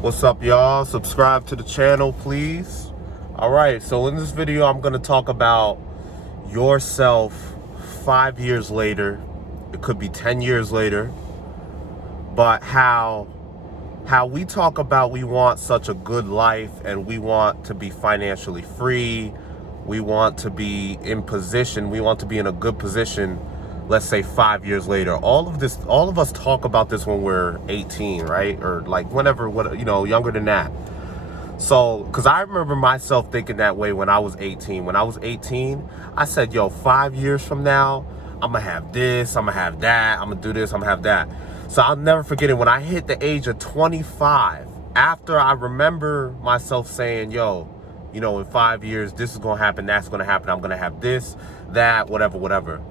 What's up, y'all? Subscribe to the channel, please. All right, so in this video, I'm going to talk about yourself 5 years later. It could be 10 years later, but how we talk about we want such a good life and we want to be financially free. We want to be in position. We want to be in a good position. Let's say 5 years later. All of us talk about this when we're 18, right? Or like whenever, younger than that. So, because I remember myself thinking that way when I was 18. When I was 18, I said, yo, 5 years from now, I'm going to have this, I'm going to have that, I'm going to do this, I'm going to have that. So I'll never forget it. When I hit the age of 25, after I remember myself saying, yo, in 5 years, this is going to happen, that's going to happen, I'm going to have this, that, whatever.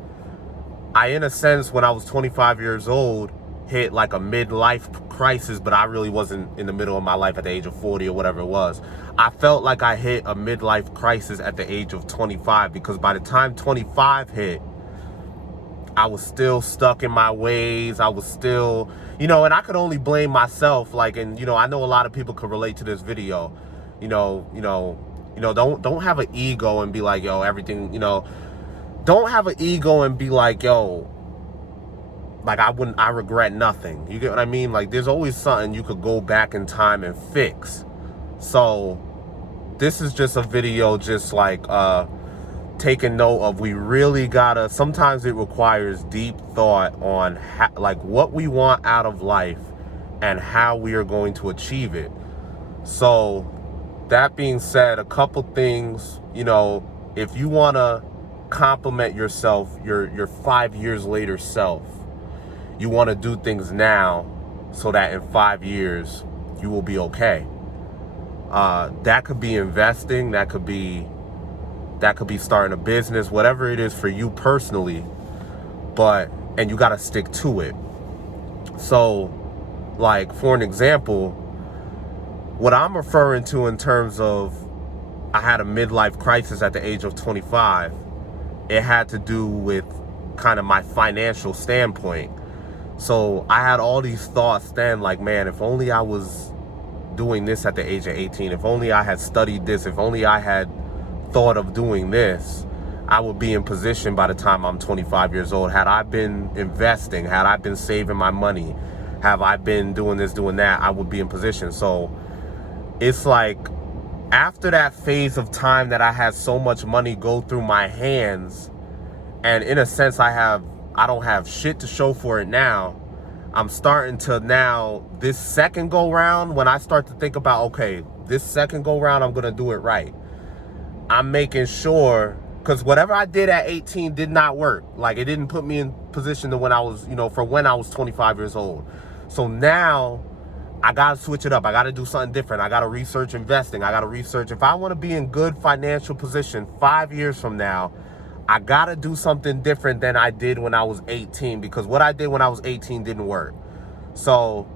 I, in a sense, when I was 25 years old, hit like a midlife crisis, but I really wasn't in the middle of my life at the age of 40 or whatever it was. I felt like I hit a midlife crisis at the age of 25 because by the time 25 hit, I was still stuck in my ways. I was still, and I could only blame myself. And I know a lot of people could relate to this video. Don't have an ego and be like, yo, everything, don't have an ego and be like, yo, like I regret nothing. You get what I mean? Like there's always something you could go back in time and fix. So this is just a video just like taking note of we really gotta, sometimes it requires deep thought on like what we want out of life and how we are going to achieve it. So that being said, a couple things, if you want to compliment yourself, your 5 years later self, you want to do things now so that in 5 years you will be okay. That could be investing, that could be starting a business, whatever it is for you personally, and you got to stick to it. So like for an example, what I'm referring to in terms of I had a midlife crisis at the age of 25, it had to do with kind of my financial standpoint. So I had all these thoughts then, like, man, if only I was doing this at the age of 18, if only I had studied this, if only I had thought of doing this, I would be in position by the time I'm 25 years old. Had I been investing, had I been saving my money, have I been doing this, doing that, I would be in position. So it's like after that phase of time that I had so much money go through my hands, and in a sense I don't have shit to show for it now, I'm starting to now, this second go round, when I start to think about, okay, this second go round, I'm going to do it right. I'm making sure, because whatever I did at 18 did not work. Like it didn't put me in position to when I was, for when I was 25 years old. So now I got to switch it up. I got to do something different. I got to research investing. I got to research, if I want to be in good financial position 5 years from now, I got to do something different than I did when I was 18, because what I did when I was 18 didn't work. So,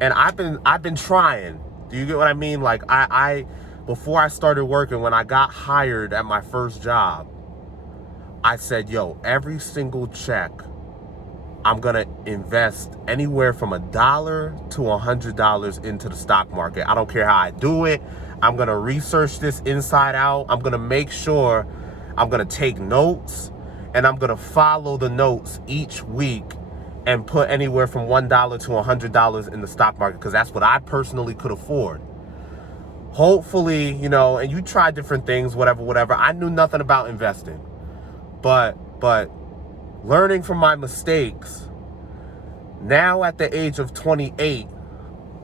and I've been trying. Do you get what I mean? Like I before I started working, when I got hired at my first job, I said, yo, every single check, I'm going to invest anywhere from $1 to $100 into the stock market. I don't care how I do it. I'm going to research this inside out. I'm going to make sure, I'm going to take notes, and I'm going to follow the notes each week and put anywhere from $1 to $100 in the stock market, because that's what I personally could afford. Hopefully, and you try different things, whatever. I knew nothing about investing, but learning from my mistakes, now at the age of 28,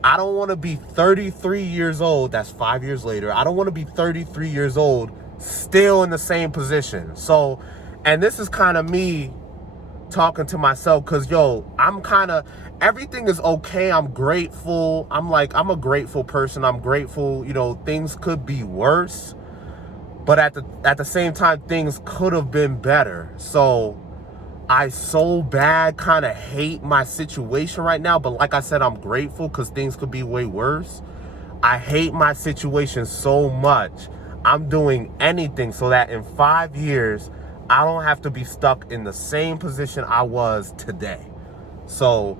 I don't want to be 33 years old, that's 5 years later, I don't want to be 33 years old still in the same position. So, and this is kind of me talking to myself, because yo, I'm kind of, everything is okay, I'm grateful, I'm a grateful person, I'm grateful, things could be worse, but at the same time, things could have been better. So I so bad kind of hate my situation right now, but like I said, I'm grateful because things could be way worse. I hate my situation so much, I'm doing anything so that in 5 years, I don't have to be stuck in the same position I was today. So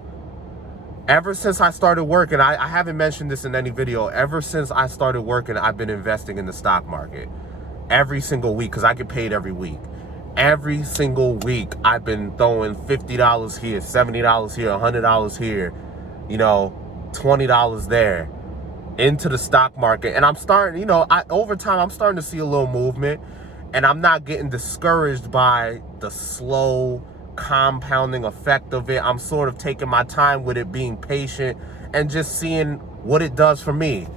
Ever since I started working, I haven't mentioned this in any video. Ever since I started working, I've been investing in the stock market every single week because I get paid every week. Every single week, I've been throwing $50 here, $70 here, $100 here, you know, $20 there into the stock market. And I'm starting, you know, over time, I'm starting to see a little movement, and I'm not getting discouraged by the slow compounding effect of it. I'm sort of taking my time with it, being patient, and just seeing what it does for me.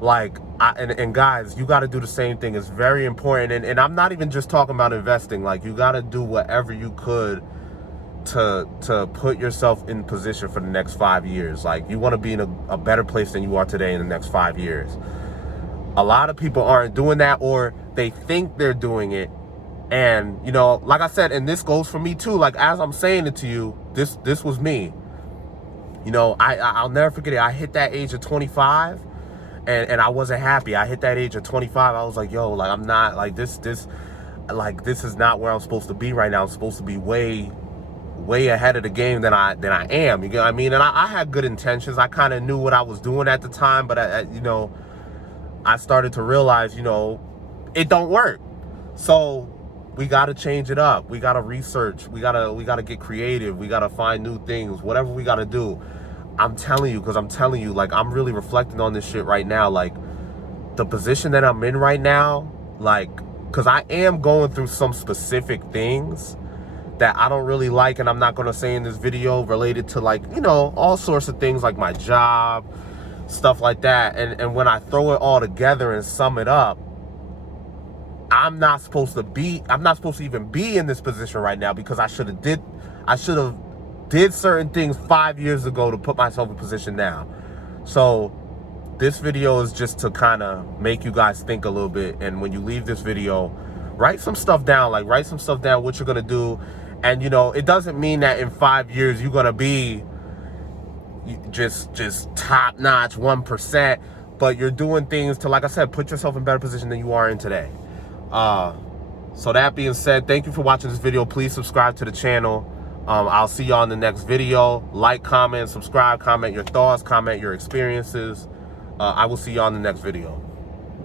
Like, and guys, you got to do the same thing. It's very important. And I'm not even just talking about investing. Like, you got to do whatever you could to put yourself in position for the next 5 years. Like, you want to be in a better place than you are today in the next 5 years. A lot of people aren't doing that, or they think they're doing it. And, you know, like I said, and this goes for me too. Like, as I'm saying it to you, this was me. You know, I'll never forget it. I hit that age of 25, and I wasn't happy. I hit that age of 25. I was like, yo, like, I'm not, like, this is not where I'm supposed to be right now. I'm supposed to be way ahead of the game than I am. You know what I mean? And I had good intentions. I kind of knew what I was doing at the time, but you know, I started to realize, you know, it don't work. So we got to change it up. We got to research. We got to get creative. We got to find new things, whatever we got to do. I'm telling you, like, I'm really reflecting on this shit right now. Like, the position that I'm in right now, like, because I am going through some specific things that I don't really like, and I'm not going to say in this video, related to, like, you know, all sorts of things, like my job, stuff like that. And when I throw it all together and sum it up, I'm not supposed to even be in this position right now, because I should have did certain things 5 years ago to put myself in position now. So this video is just to kind of make you guys think a little bit. And when you leave this video, write some stuff down. Like, write some stuff down, what you're gonna do. And, you know, it doesn't mean that in 5 years you're gonna be just top notch 1%, but you're doing things to, like I said, put yourself in a better position than you are in today. So that being said, thank you for watching this video. Please subscribe to the channel. I'll see y'all in the next video. Like, comment, subscribe, comment your thoughts, comment your experiences. I will see y'all in the next video.